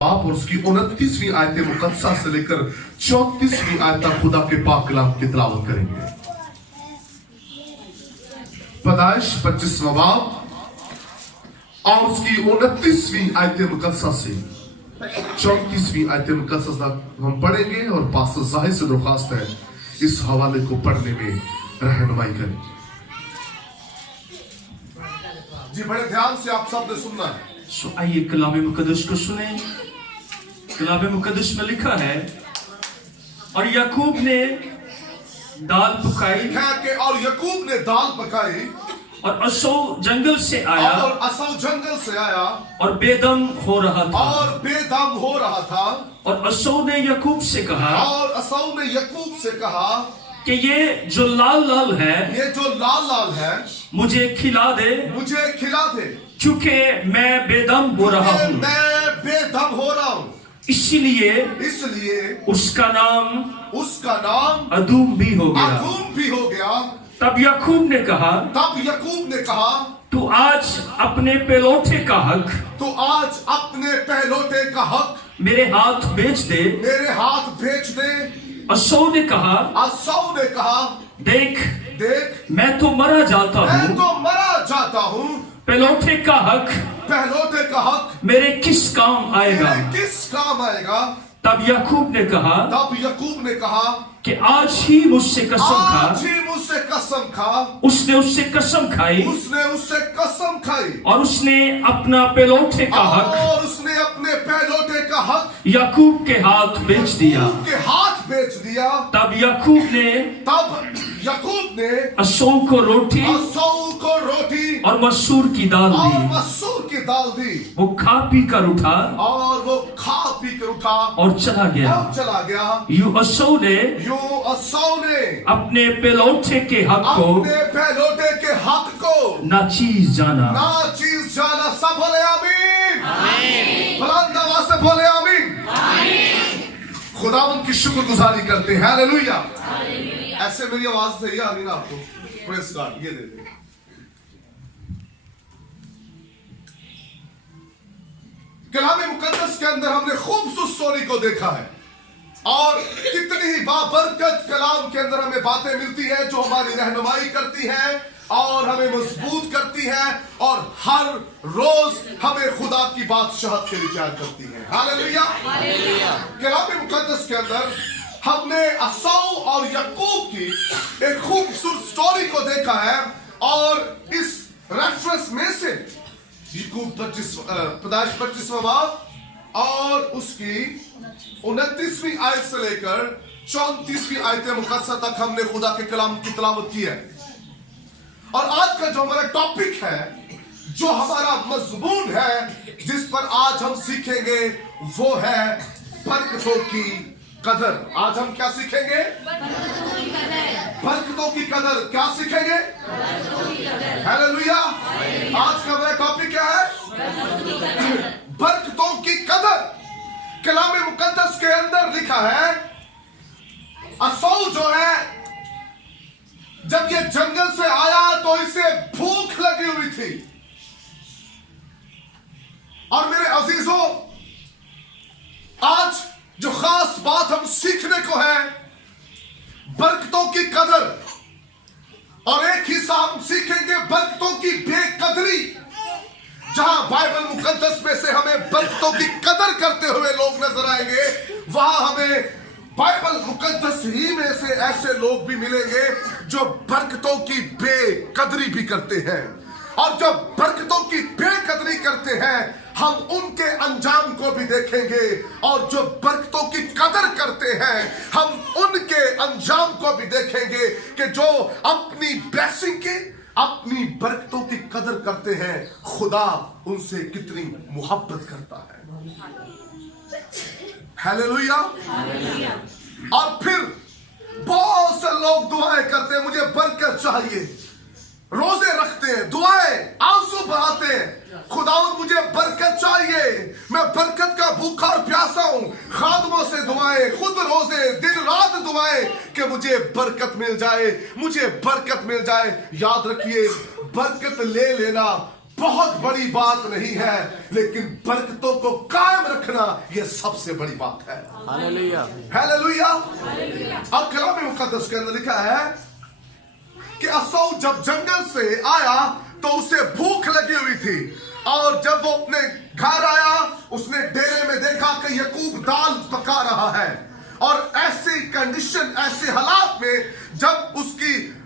आप और उसकी 29वीं आयत मुकद्दसा से लेकर 34वीं आयत तक खुदा के पाक कलाम की तिलावत करेंगे। पैदाइश 25वां बाब और उसकी 29वीं आयत मुकद्दसा से 34वीं आयत मुकद्दसा तक हम पढ़ेंगे और पास्टर जाहिद से दरख्वास्त है इस हवाले को पढ़ने में रहनुमाई करें। जी बड़े ध्यान से आप सब ने सुनना है। आइए कलाम मुकद्दस को सुने। कलाम मुकद्दस में लिखा है, और याकूब ने दाल पकाई और याकूब ने दाल पकाई और असौ जंगल से आया और बेदम हो रहा था। और असौ ने याकूब से कहा कि ये जो लाल लाल है मुझे खिला दे क्योंकि मैं बेदम हो रहा हूँ। इसलिए उसका नाम अदूम भी हो गया। तब याकूब ने कहा तू आज अपने पहलौठे का हक मेरे हाथ बेच दे। असौ ने कहा देख मैं तो मरा जाता हूँ, पहलौठे का हक मेरे किस काम आएगा। तब याकूब ने कहा कि आज ही मुझसे कसम खा। उसने उससे कसम खाई और उसने अपना पहलौठे का हक याकूब के हाथ बेच दिया। तब याकूब ने असौ को रोटी और मसूर की दाल दी। वो खा पी कर उठा और चला गया। यूं असौ ने अपने पहलौठे के हक को नाचीज जाना। सब बोले आमीन। बुलंद आवाज से बोले आमीन। खुदावंद की शुक्रगुजारी करते हैं। हालेलुया। ऐसे मेरी आवाज सही आ रही ना आपको? Press God. ये दे दे। कलाम मुकद्दस के अंदर हमने खूबसूरत स्टोरी को देखा है और कितनी ही बाबरकत कलाम के अंदर हमें बातें मिलती है जो हमारी रहनुमाई करती है और हमें मजबूत करती है और हर रोज हमें खुदा की बादशाहत के लिए तैयार करती है। हालेलुया। कलाम मुकद्दस के अंदर हमने असौ और याकूब की एक खूबसूरत स्टोरी को देखा है और इस रेफरेंस में से याकूब पैदाइश 25वां बाब और उसकी 29वीं आयत से लेकर 34वीं आयत मुकद्दसा तक हमने खुदा के कलाम की तिलावत की है। और आज का जो हमारा टॉपिक है, जो हमारा मजमून है, जिस पर आज हम सीखेंगे वो है बरकतों की कदर। आज हम क्या सीखेंगे? बरकतों की कदर। क्या सीखेंगे? हालेलुया। आज का हमारा टॉपिक क्या है? बरकतों की कदर। कलाम मुकद्दस के अंदर लिखा है असौ जो है जब ये जंगल से आया तो इसे भूख लगी हुई थी। और मेरे अजीजों, आज जो खास बात हम सीखने को है बरकतों की कदर, और एक हिस्सा हम सीखेंगे बरकतों की बेकदरी। जहां बाइबल मुकद्दस में से हमें बरकतों की कदर करते हुए लोग नजर आएंगे, वहां हमें बाइबल मुकद्दस ही में से ऐसे लोग भी मिलेंगे जो बरकतों की बेकदरी भी करते हैं। और जब बरकतों की बेकदरी करते हैं हम उनके अंजाम को भी देखेंगे, और जो बरकतों की कदर करते हैं हम उनके अंजाम को भी देखेंगे कि जो अपनी ब्लेसिंग के, अपनी बरकतों की कदर करते हैं, खुदा उनसे कितनी मोहब्बत करता है। हालेलुया। और फिर बहुत से लोग दुआएं करते हैं, मुझे बरकत चाहिए, रोजे रखते हैं, दुआएं आंसू बहाते हैं, खुदावंद मुझे बरकत चाहिए, मैं बरकत का भूखा और प्यासा हूं। खादमों से दुआएं, खुद रोजे, दिन रात दुआएं कि मुझे बरकत मिल जाए, मुझे बरकत मिल जाए। याद रखिए, बरकत ले लेना बहुत बड़ी बात नहीं है, लेकिन बरकतों को कायम रखना यह सबसे बड़ी बात है। हालेलुया। हालेलुया। और कलाम मुकद्दस के अंदर लिखा है कि असौ जब जंगल से आया तो उसे भूख लगी हुई थी, और जब वो अपने घर आया उसने डेरे में देखा कि याकूब दाल पका रहा है। और ऐसी कंडीशन, ऐसे हालात में जब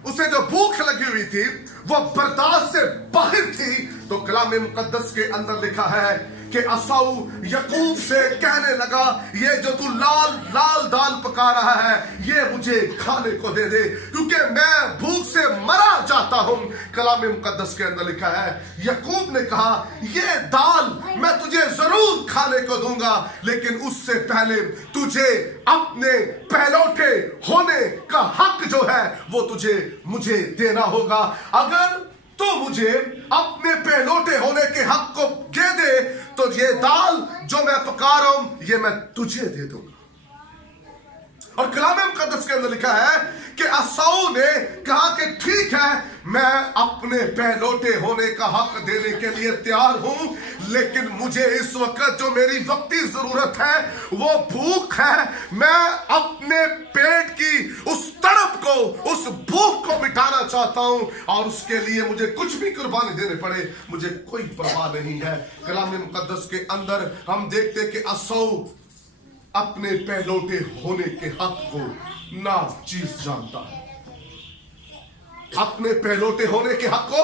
उसे जो भूख लगी हुई थी वो बर्दाश्त से बाहर थी, तो कलाम मुकद्दस के अंदर लिखा है कि असौ याकूब से कहने लगा, ये जो तू लाल लाल दाल पका रहा है ये मुझे खाने को दे दे, क्योंकि मैं भूख से मरा जाता हूं। कलाम मुकद्दस के अंदर लिखा है याकूब ने कहा, ये दाल मैं तुझे जरूर खाने को दूंगा, लेकिन उससे पहले तुझे अपने पहलौठे होने का हक जो है वो मुझे देना होगा। अगर तो मुझे अपने पहलौठे होने के हक को दे दे तो ये दाल जो मैं पका रहा हूं ये मैं तुझे दे दूंगा। और कलाम मुकद्दस के अंदर लिखा है कि असौ ने कहा कि ठीक है, मैं अपने पहलौठे होने का हक देने के लिए तैयार हूं, लेकिन मुझे इस वक्त जो मेरी वक्ती जरूरत है वो भूख है। मैं अपने पेट की उस तड़प को, उस भूख को मिटाना चाहता हूं, और उसके लिए मुझे कुछ भी कुर्बानी देने पड़े, मुझे कोई परवाह नहीं है। कलाम मुकद्दस के अंदर हम देखते कि असौ अपने पहलौठे होने के हक को ना चीज जानता है। अपने पहलौठे होने के हक को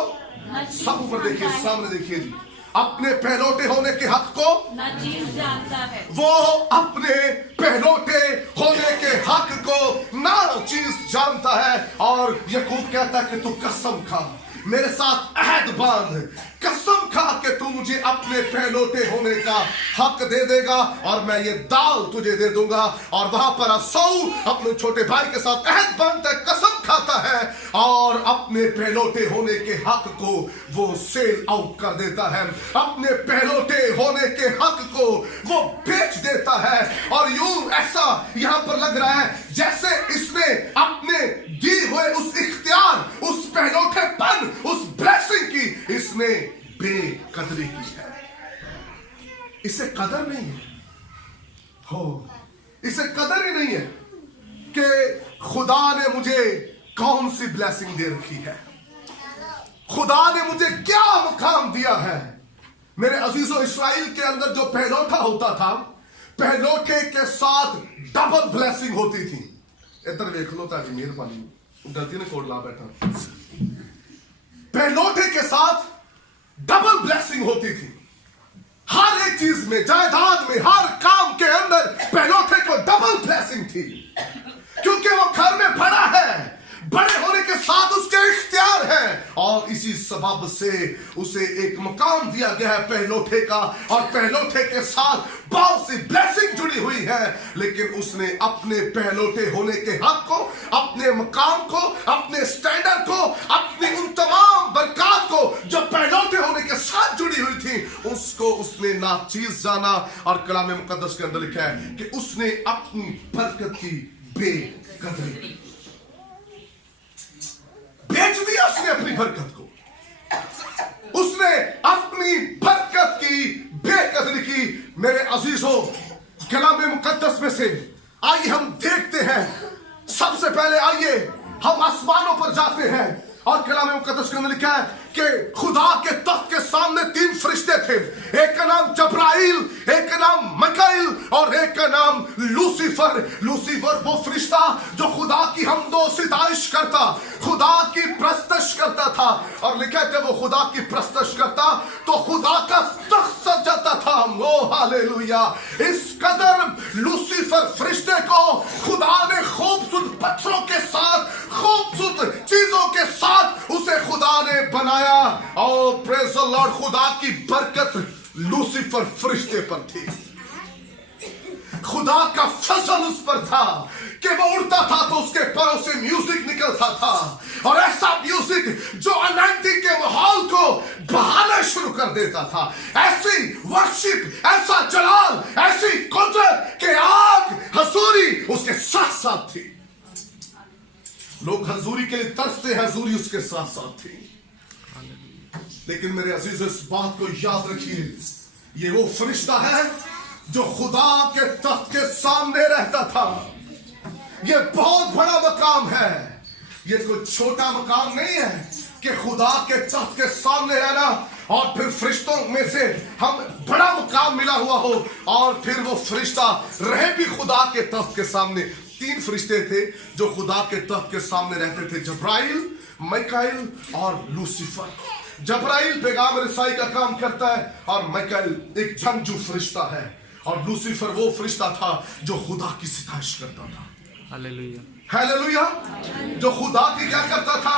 सब ऊपर देखिए, सामने देखिए जी, अपने पहलौठे होने के हक को ना चीज जानता है। वो अपने पहलौठे होने के हक को ना चीज जानता है। और याकूब कहता है कि तू कसम खा, मेरे साथ अहद बांध, कसम खा कि तू मुझे अपने पहलौठे होने का हक दे देगा और मैं ये दाल तुझे दे दूंगा। और वहां पर असौ अपने छोटे भाई के साथ अहद बांधता है, कसम खाता है, और अपने पहलौठे होने के हक को वो सेल आउट कर देता है, अपने पहलौठे होने के हक को वो बेच देता है। और यूं ऐसा यहां पर लग रहा है जैसे इसने अपने दी हुए उस इख्तियार, उस पहलौठेपन, उस ब्लेसिंग की इसने बेकदरी की है। इसे कदर नहीं है, हो इसे कदर ही नहीं है कि खुदा ने मुझे कौन सी ब्लेसिंग दे रखी है, खुदा ने मुझे क्या मुकाम दिया है। मेरे अजीजों, इस्राइल के अंदर जो पहलौठा होता था, पहलौठे के साथ डबल ब्लेसिंग होती थी। इधर देख लो ताकि मेहरबानी, गलती ने कोड ला बैठा। पहलौठे के साथ डबल ब्लेसिंग होती थी, हर एक चीज में, जायदाद में, हर काम के अंदर पहलौठे को डबल ब्लेसिंग थी, क्योंकि वो घर में बड़ा है, बड़े होने के साथ उसके इख्तियार है, और इसी सबब से उसे एक मकाम दिया गया है पहलौठे का, और पहलौठे के साथ बहुत सी ब्लेसिंग जुड़ी हुई है। लेकिन उसने अपने पहलौठे होने के हक को, अपने मकाम को, अपने स्टैंडर्ड को, अपनी उन तमाम बरकत को जो पहलौठे होने के साथ जुड़ी हुई थी, उसको उसने नाचीज जाना। और कलाम मुकद्दस के अंदर लिखा है कि उसने अपनी बरकत की बेकदरी, बेच दिया उसने अपनी बरकत को, उसने अपनी बरकत की बेकदरी की। मेरे अजीजों, कलाम मुकद्दस में से आइए हम देखते हैं, सबसे पहले आइए हम आसमानों पर जाते हैं, और कलाम मुकद्दस के अंदर लिखा है कि खुदा के तख्त के सामने 3 फरिश्ते थे, एक का नाम जब्राइल, एक का नाम मिकाईल और एक का नाम लूसीफर। लूसीफर वो फरिश्ता जो खुदा की हमदो सिताइश करता, खुदा की प्रस्तश करता था, और लिखा है जब वो खुदा की प्रस्तश करता तो खुदा का तख्त सज जाता था। ओ हालेलुया! इस कदर लूसीफर फरिश्ते को खुदा ने खूबसूरत पत्थरों के साथ, खूबसूरत चीजों के साथ उसे खुदा ने बनाया। और प्रेज़ द लॉर्ड, खुदा की बरकत लूसीफर फरिश्ते पर थी, खुदा का फजल उस पर था कि वो उड़ता था तो उसके पैरों से म्यूजिक निकलता था, और ऐसा म्यूजिक जो अनंती के माहौल को बहाना शुरू कर देता था। ऐसी वर्शिप, ऐसा जलाल, ऐसी कुदरत के आग, हजूरी उसके साथ साथ थी। लोग हजूरी के लिए तरसते, हजूरी उसके साथ साथ थी। लेकिन मेरे अजीज इस बात को याद रखिए, ये वो फरिश्ता है जो खुदा के तख्त के सामने रहता था। ये बहुत बड़ा मकाम है, ये कोई छोटा मकाम नहीं है कि खुदा के तख्त के सामने रहना और फिर फरिश्तों में से हम बड़ा मुकाम मिला हुआ हो और फिर वो फरिश्ता रहे भी खुदा के तख्त के सामने। 3 फरिश्ते थे जो खुदा के तख्त के सामने रहते थे, जब्राइल, मीकाईल और लूसीफर। जब्राइल पैगाम रसाई का काम करता है और मीकाईल एक जंगजू फरिश्ता है और लूसीफर वो फरिश्ता था जो खुदा की सितारिश करता था। हालेलुया। हालेलुया, जो खुदा की क्या करता था?